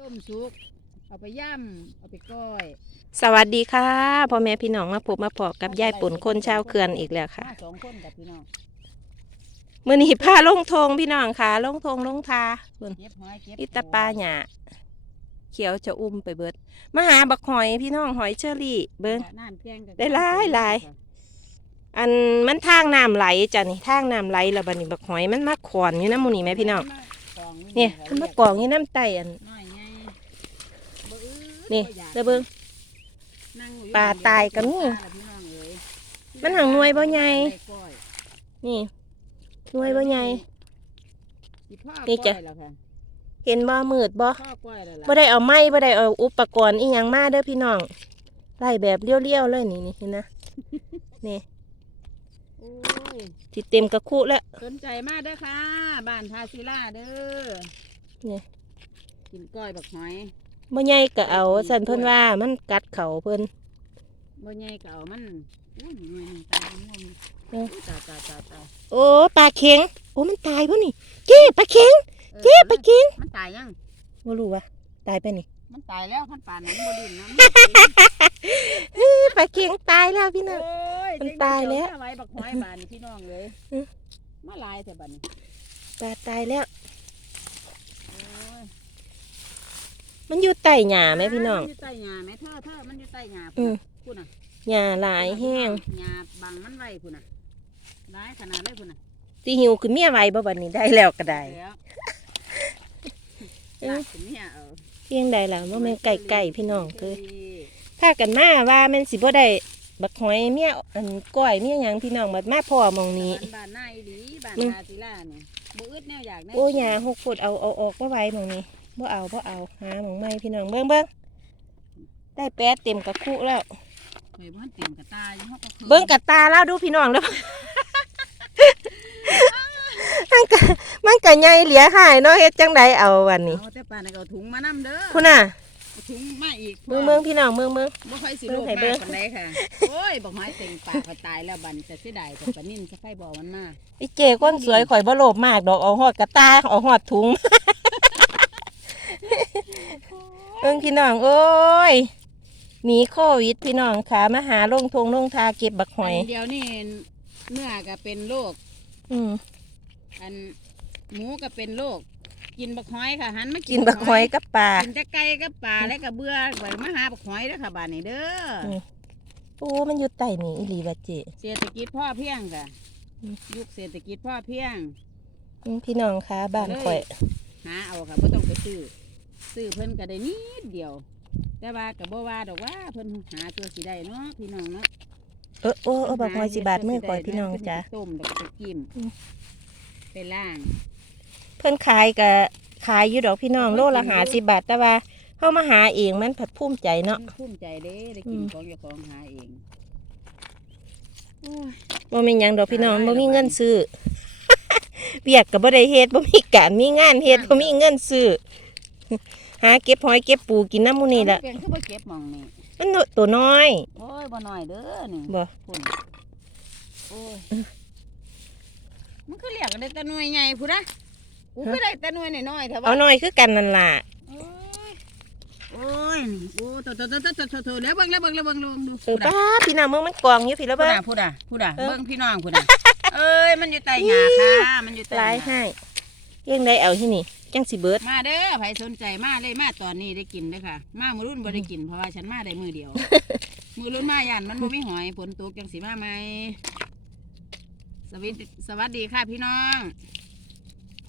ต้มสุก เอาไปย่ำเอาไปก้อยสวัสดีค่ะพ่อแม่พี่น้องมาพบมาพอกับยายปุ่นคนชาวเขื่อนอีกแล้วค่ะ มาสองคนกับพี่น้องมื่อนี้พาลงทงพี่น้องค่ะ ลงทงลงทาเบิ่นเก็บหอยเก็บอิตาปลาหยาเขียวจะอุ้มไปเบิดมาหาบักหอยพี่น้องหอยเชอรี่เบิ่ง น้ำแกงกับได้หลายหลาย อันมันทางน้ำไหลจ้ะนี่ทางน้ำไหลแล้วบัดนี้บักหอยมันมาขอนอยู่น้ำหมูนี่ไหมพี่น้อง เนี่ยมันมากองอยู่น้ำไตอันน้อยไงบ่อื้อ นี่บ่อยากเด้อเบิ่งนั่งอยู่ปลาตายก็มีปลาล่ะพี่น้องเอ้ยมันหังหน่วยบ่ใหญ่ได้ก้อยนี่หน่วยบ่ใหญ่สิพ่อนี่จ้ะก้อยแล้วค่ะเห็นบ่มืดบ่พ่อก้อยแล้วล่ะบ่ได้เอาไม้บ่ได้เอาอุปกรณ์อีหยังมาเด้อพี่น้องไล่แบบเลี้ยวๆเลยนี่นี่เห็นนะนี่โอ้ยที่เต็มกระคุแล้ว สนใจมากเด้อค่ะ บ้านทาซิล่าเด้อนี่กินก้อยบักหอย บ่ใหญ่ก็เอาสั่นเพิ่นว่ามันกัดเขาเพิ่นบ่ใหญ่ก็เอามันอุ้ยหน่วยหนึ่งตายง่วงเออตายตายตายตายโอ้ปลาเค็งโอ้มันตายบ่นี่เจ๊ปลาเค็งออเจ๊ปลาเค็งมันตายยังบ่รู้ว่าตายไปนี่มันตายแล้วพันป่านนั้นบ่ดินนะเอ้ยปลาเค็งตายแล้วพี่น้อง โอ้ยมันตายแล้ว เจ๊งได้เจ้าไว้บักหอยบานนี่พี่น้องเลยอือมาลายแต่บัดนี้ปลาตายแล้ว โอ้ย มันอยู่ใต้หญ้าไหมพี่น้องมันอยู่ใต้หญ้าไหมเธอเธอมันอยู่ใต้หญ้าอืมพุ่นน่ะหญ้าหลายแห้งหญ้าบังมันไว้พุ่นน่ะหลายขนาดเลยพุ่นน่ะสิหิวคือเมียไว้บ่บัดนี้ได้แล้วก็ได้แล้วเออลากถึงเนี่ยเอาเพียงใดล่ะบ่แม่นไก่ๆพี่น้องคือพากันมาว่าแม่นสิบ่ได้บักหอยเมียอันก้อยเมียหยังพี่น้องบัดมาพ่อหมองนี้บ้านบ้านนายดีบ้านอืมทาซิล่าเนี่ยบ่อึดแนวอยากแน่โอ้ยาหกฟุตเอาเอาออกบ่ไหว้หมองนี้ บ่เอาบ่เอาหาหมองใหม่พี่น้องเบิ่งเบิ่งได้แปดเต็มกระคุแล้วเคยบ่ทันเต็มกระตายเฮาก็คยเบิ่งกระตาแล้วดูพี่น้องแล้วมันก็มันก็ใหญ่เหลียหายเนาะเฮ็ดจังไดเอาวันนี้เอาแต่ป่านนั้นก็เอาถุงมานำเด้อพุ่นน่ะเอาถุงมาอีกเบิ่งเบิ่งพี่น้องเบิ่งเบิ่งบ่ค่อยสิเบิ่โลงกให้มากเบิ่งปานใดค่ะโอ้ยบอกไม้เต็งปากเขาตายแล้วบัดนแต่เสียดายแต่ปลานิ่นจะไฟบ่อมันมาไอ้เจคนสวยข่อยบ่โลภมากดอกเอาฮอดกระตาเอาฮอดถุง เบิ่งพี่น้องโอ้ยหนีโควิดพี่น้องขามาหาลงทงลงทาเก็บบักหอยนเดียวนี่เนื้อก็เป็นโรคอืมอันหมูก็เป็นโรคกินบักหอยค่ะหันมากิกินบักหอยกับปลากินแต่ไก่กับปลาแล้วก็เบื่อไปมาหาบักหอยเด้อค่ะบ้านนี้เด้ออมโอ้มันอยู่ใต้นี่อีหลีว่าเจเศรษฐกิจพ่อเพียงค่ะอืมยุคเศรษฐกิจพ่อเพียงอืมพี่น้องคะบ้านข่อย หาเอาค่ะบ่ต้องไปซื้อ ซื้อเพิ่นก็ได้นิดเดียว แต่ว่าก็บ่ว่าดอกว่าเพิ่นหาตัวสิได้เนาะพี่น้องเนาะเออโอ้เออบักหอยสิบาทมือข่อยพี่น้องจ้ะต้มแล้วก็ไปจิ้มอืมไปล่าง เพิ่นขายก็ขายอยู่ดอกพี่น้องโลละหาสิบาทแต่ว่าเฮามาหาเองมันผัดภูมิใจเนาะภูมิใจเด้ได้กินอืมของเจ้าของหาเองโอ้ยบ่มีหยังดอกพี่น้องบ่มีเงินซื้อเวียกก็บ่ได้เฮ็ดบ่มีการมีงานเฮ็ดบ่มีเงินซื้อ หาเก็บหอยเก็บปูกินน้ำหมูนี่ล่ะเปลี่ยนคือบ่เก็บหมองนี่มันตัวน้อย โอ้ยบ่น้อยเด้อนี่บ่พุ่นโอ้ยมันคือเรียกได้แต่หน่วยใหญ่พุ่นนะกูก็ได้แต่หน่วยน้อยๆแต่ว่าเอาน้อยคือกันนั่นล่ะโอ้ยโอ้ยนี่โอ้โตโตโตโตโตโตโตแล้วเบิ่งแล้วเบิ่งแล้วเบิ่งแล้วเบิ่งดูเออป้าพี่น้องมึงมันกองอยู่พี่แล้วพูดเบิ่งอะพูดอะพูดอะเออเบิ่งพี่น้องพูดอะเอ้ยมันอยู่ใต้หญ้าค่ะมันอยู่ใต้หลายห ญ้าให้ยังได้เอาที่นี่จังสิเบิดมาเด้อใครสนใจมาเลยมาตอนนี้ได้กินเด้อค่ะ มามือรุ่นบ่ได้กินเพราะว่าฉันมาได้มือเดียว มือรุ่นมาย่านมันบ่มีหอยฝนตกจังสิมาไหมสวัสดีสวัสดีค่ะพี่น้อง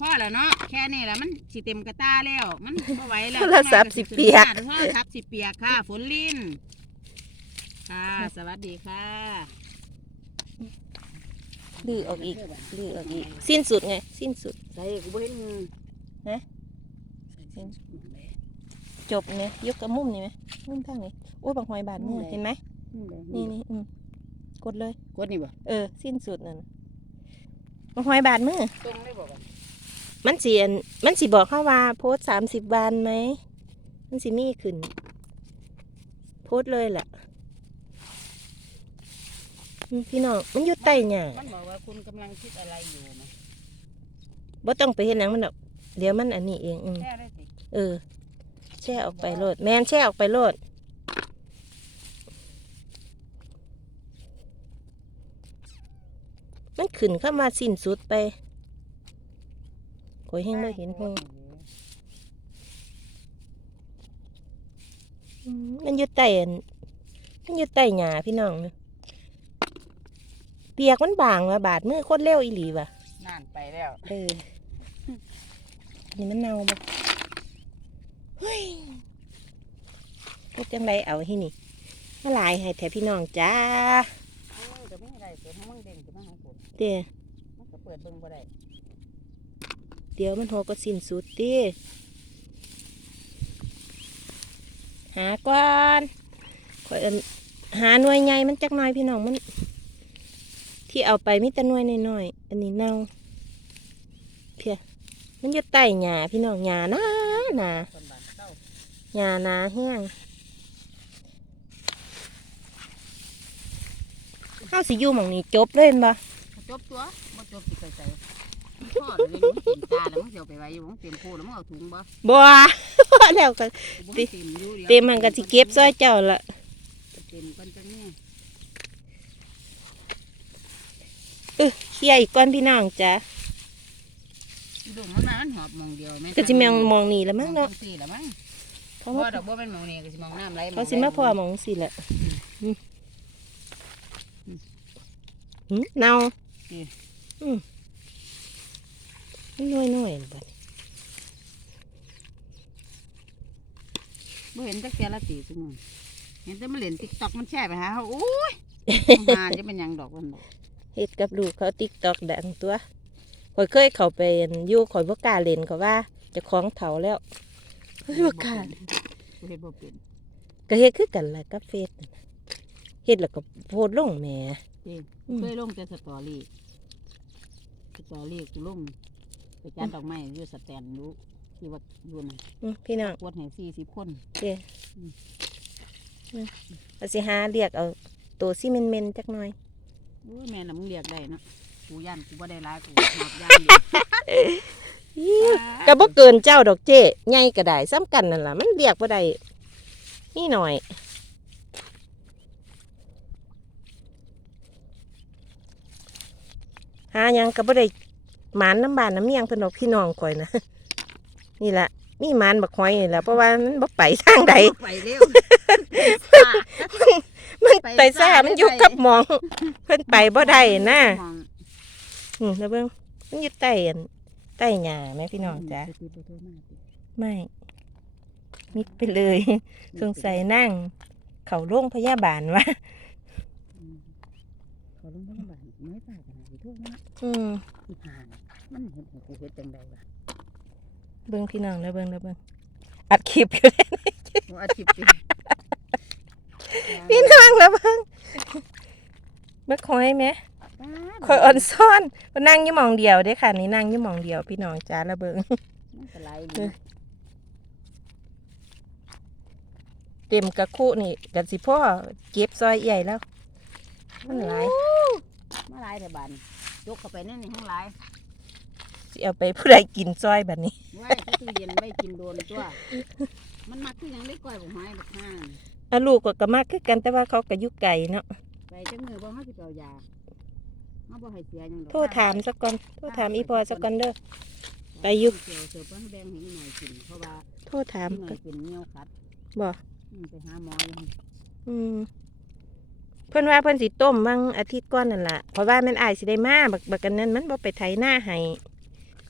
พ่อแล้วเนาะแค่นี้แหละมันสิเต็มกระตาแล้ว มันบ่ไหวแล้วโทรศัพท์สิเปียกโทรศัพท์สิเปียกค่ะ ฝนลิ้นค่ะ สวัสดีค่ะ ดื้อออกอีกดื้อออกอีก สิ้นสุดไง สิ้นสุดใส่กูบ่เห็นมือฮะใส่สุดเลยจบเนี่ยยกกับมุมนี่ไหมมุมทางนี้โอ้ยบางหอยบาดมือเห็นไหมนี่นี่นี่อืมกดเลยกดนี่บ่เออ สิ้นสุดนั่นบางหอยบาดมือตรงได้บ่กันมันสีมันสีบอกเข้าว่า โพสสามสิบวันไหมมันสีมีขึ้น โพสต์เลยแหละอืม พี่น้องมันอยู่ใต้หญ้ามันบอกว่าคุณกำลังคิดอะไรอยู่นะบ่ต้องไปเห็นหนังมันดอกเดี๋ยวมันอันนี้เองอืมแค่ได้สิเออ แช่ออกไปโลด แมนแช่ออกไปโลดมันขึ้นเข้ามาสิ้นสุดไปโอยแห้งไม่เห็นหูอืมมันอยู่ใต้อันมันอยู่ใต้หญ้าพี่น้องนะ เปียกมันบางว่ะบาดมือโคตรเร็วอีหลีว่ะนานไปแล้วเออนี่มันเน่าบ่เฮ้ยเฮ็ดจังไรเอาที่นี่มาหลายให้แถพี่น้องจ้าเออเดี๋ยวไม่ได้เดี๋ยวมึงเด้งขึ้นมาให้ผมเดี๋ยวมันก็เปิดเบิ่งบ่ได้เดี๋ยวมันโหก็สิ้นสุดติหาก่อนขอยเอิ้นหาหน่วยใหญ่มันจักหน่อยพี่น้องมัน ที่เอาไปมีแต่หน่วยน้อยๆอันนี้เน่าเพียมันอยู่ใต้หญ้าพี่น้องหญ้าหนาหนาคนบ้านเศร้าหญ้าหนาแห้งเฮาสิอยู่หม่องนี้จบเลยแม่นบ่จบตัวบ่จบสิไปใส่พ่อเลยมึงเต็มตาแล้วมึงสิเอาไปไว้อยู่มึงเต็มโพแล้วมึงเอาถุงบ่บ่แล้วก็กูบ่ติเต็มอยู่ดี๋ยวเต็มมันก็สิเก็บซอยเจ้าละเต็มก่อนจังนี้เออเคลียร์อีกก่อนพี่น้องจ้ะอีดุ่มมันมามันหอบมองเดียวแม่ก็สิแมงมองนี่ละมั้งเนาะจัสี่ละมั้งเพราะเพราะว่าว่าดอกบัวเป็นมองนี่ก็สิมองน้ำไหลเขาสิมาพอหมองสิแหละอืมหืมเน่าอืมน้อยๆน่บัดบ่เห็นจักแค่ละตีซุมื้อเห็นแต่มาเล่น TikTok มันแชร์ไปหาเขาโอ้ยหาจะเป็นหยังดอกมันดอก เฮ็ดกับลูกเขาติ๊กตอกดังตัวข่อยเคยเข้าไปอั่นอยู่ข่อยบ่กล้าเล่นเขาว่าเจะคล้าของเถาแล้วเฮ้ยบ่กล้ากูเฮ็ดบ่เป็นก็เฮ็ดคือกันล่ะกับเฟซนั่นน่ะเฮ็ดแล้วก็โพสต์ลงแหมจริงอืมเคยลงแต่สตอรี่สตอรี่กูลงไปจัดดอกไม้อยู่สแตนอยู่ที่วัดอยู่นั่นอืมพี่น้องกวดให้40คนเด้เอาสิหาเรียกเอาตัวซีเมนๆจักหน่อย โอ้ยแม่น่ะมึงเรียกได้เนาะกูย่านกูบ่ได้หลายกูหอบย่านเดียวก็บ่เกินเจ้าดอกเจ้ใหญ่ก็ได้ซ้ำกันนั่นล่ะมันเรียกบ่ได้นี่หน่อยหาหยังก็บ่ได้หมานน้ำบานน้ำเมียงเพิ่นดอกพี่น้องข่อยนะนี่ล่ะมีหมานบักหอยนี่ล่ะเพราะว่ามันบ่ไปทางใดไปเร็ว มันไปไปซ่าซ่ามันอยู่ไปกับหมอง เพิ่นไปบ่ได้นะมองอืมแล้วเบิ่งมันอยู่ใต้อันใต้หญ้าแม่พี่น้องจ้ะสติบ่โทรมาสิไม่ มิดไปเลย สงสัยนั่ง เขาโรงพยาบาลวะอืมเขาลงพยาบาลน้อยตากันสิโทรมาอืมอีห่าน่ะมันเห็นให้กูเฮ็ดจังไดวะเบิ่งพี่น้องแล้วเบิ่งแล้วเบิ่งอัดคลิปอยู่เลยหัวอาชีพสิ พี่น้องแล้วเบิ่งเบิ่งคอยไหมคอยอ่อนซ่อนนั่งอยู่หมองเดียวเด้อค่ะ นี่นั่งอยู่หมองเดียว พี่น้องจ้าแล้วเบิ่งมันก็ไหลเอดีอเต็มกระคุนี่กันสิพ่อเก็บซอยใหญ่แล้วมันหลายมาหลายแต่บานยกเข้าไปนั่นนี่ข้างหลายสิเอาไปผู้ใดกินซอยบัดนี้ไว้ถ้าตู้เย็นไว้กินโดนตัวมันมักคือหยังได้ก้อยบ่หอยบักห่าน่ะ อะลูกก็กะมากคือกันแต่ว่าเขาก็อยู่ไกลเนาะไปจังมือบ่เฮาสิไปเอายาเฮาบ่ให้เสียหยังดอกโทรถามสักก่อนโทรถามอีพอสักก่อนเด้อ ไปอยู่ เสียวเสือเพิ่นแบ่งให้หน่อยกินเพราะว่าโทรถามหน่ก็อยเป็นเหนียวขัดบ่ อืมไปหาหมออยู่อืมเพิ่นว่าเพิ่นสิต้มบางอาทิตย์ก่อนนั่นล่ะเพราะว่ามันอายสิได้มาบักบักกันนั้นมันบ่ไปไถหน้าให้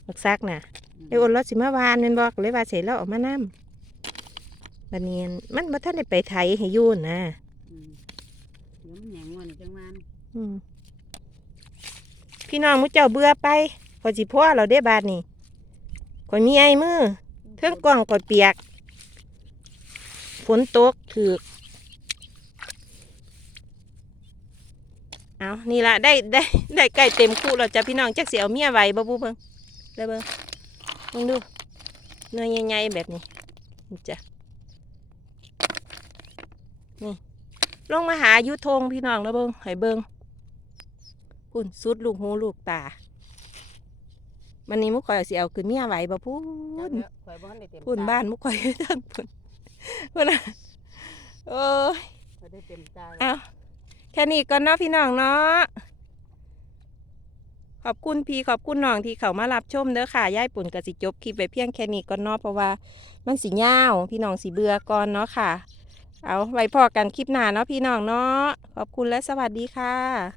บักซักน่ะไอ้โอนเราสิมาวานแม่นบ่ก็เลยว่าสิเราเออกมานํ บัดนี้มันบ่ทันได้ไปไถให้อยู่นะอืมเดี๋ยวมันแหงงอนจังมันอืมพี่น้องมุเจ้าเบื่อไปพอสิพ่อเราได้บาดนี้ข่อยมีไอ้มือเทิงกล้องข่อยเปียก ฝนตกถือกเอานี่ละได้ได้ได้ใกล้เต็มคู่เราจะพี่น้องจักเสียเอาเมียไว้บ่บูเบิ่งได้เบิ่งเบิ่งดูเนื้อใหญ่ๆแบบนี้นี่จ้ะ นี่ลงมาหาอยุทงพี่น้องแล้วเบิ่งให้เบิ่งพุ่นสุดลูกหูลูกตามันนี้มุกข่อยสิเอาคือเมียไว้บ่พูจังนเด้อข่อยบ่ทันได้เต็มพุ่นตบ้านมุกข่อยทั้งพุ่นพุ่นน่ะโอ้ยเขาได้เต็มตาเอาแค่นี้ก่อนเนาะพี่น้องเนาะขอบคุณพี่ขอบคุณน้องที่เขามารับชมเด้อค่ะย่ายปุ่นกับสิจบคลิปไปเพียงแค่นี้ก่อนเนาะเพราะว่ามันสิยาวพี่น้องสิเบื่อก่อนเนาะค่ะ เอาไว้พอกันคลิปหน้าเนาะพี่น้องเนาะขอบคุณและสวัสดีค่ะ